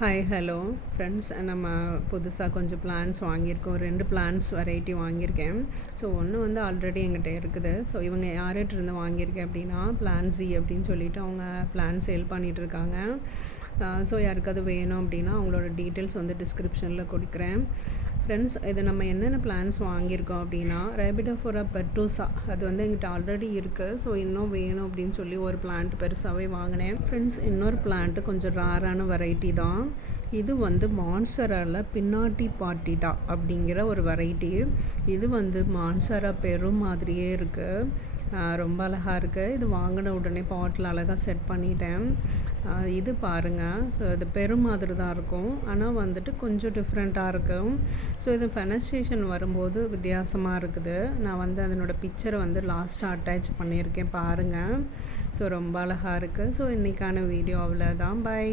Hi hello friends, நம்ம புதுசாக கொஞ்சம் பிளான்ஸ் வாங்கியிருக்கோம். 2 பிளான்ஸ் வெரைட்டி வாங்கியிருக்கேன். ஸோ ஒன்று வந்து ஆல்ரெடி என்கிட்ட இருக்குது. ஸோ இவங்க யார்கிட்டருந்து வாங்கியிருக்கேன் அப்படின்னா, பிளான்ஸி அப்படின்னு சொல்லிட்டு அவங்க பிளான் சேல் பண்ணிகிட்ருக்காங்க. ஸோ யாருக்காவது வேணும் அப்படின்னா அவங்களோட டீட்டெயில்ஸ் வந்து டிஸ்கிரிப்ஷனில் கொடுக்குறேன். ஃப்ரெண்ட்ஸ், இது நம்ம என்னென்ன பிளான்ஸ் வாங்கியிருக்கோம் அப்படின்னா, ரேபிடோஃபோரா பெர்டூசா அது வந்து எங்கிட்ட ஆல்ரெடி இருக்குது. ஸோ இன்னும் வேணும் அப்படின்னு சொல்லி ஒரு பிளான்ட் பெருசாகவே வாங்கினேன். ஃப்ரெண்ட்ஸ், இன்னொரு பிளான்ட்டு கொஞ்சம் ரேரான வெரைட்டி தான். இது வந்து மான்சரால பின்னாட்டி பாட்டிடா அப்படிங்கிற ஒரு வெரைட்டி. இது வந்து மான்சரா பெரும் மாதிரியே இருக்குது. ரொம்ப அழகாக இருக்குது. இது வாங்கின உடனே பாட்டில் அழகாக செட் பண்ணிட்டேன். இது பாருங்கள். ஸோ இது பெரும் மாதிரி தான் இருக்கும், ஆனால் வந்துட்டு கொஞ்சம் டிஃப்ரெண்ட்டாக இருக்கும். ஸோ இது ஃபெனஸ்ட்ரேஷன் வரும்போது வித்தியாசமாக இருக்குது. நான் வந்து அதனோட பிக்சரை வந்து லாஸ்ட்டாக அட்டாச் பண்ணியிருக்கேன் பாருங்கள். ஸோ ரொம்ப அழகாக இருக்குது. ஸோ இன்றைக்கான வீடியோ அவ்வளோதான். பை.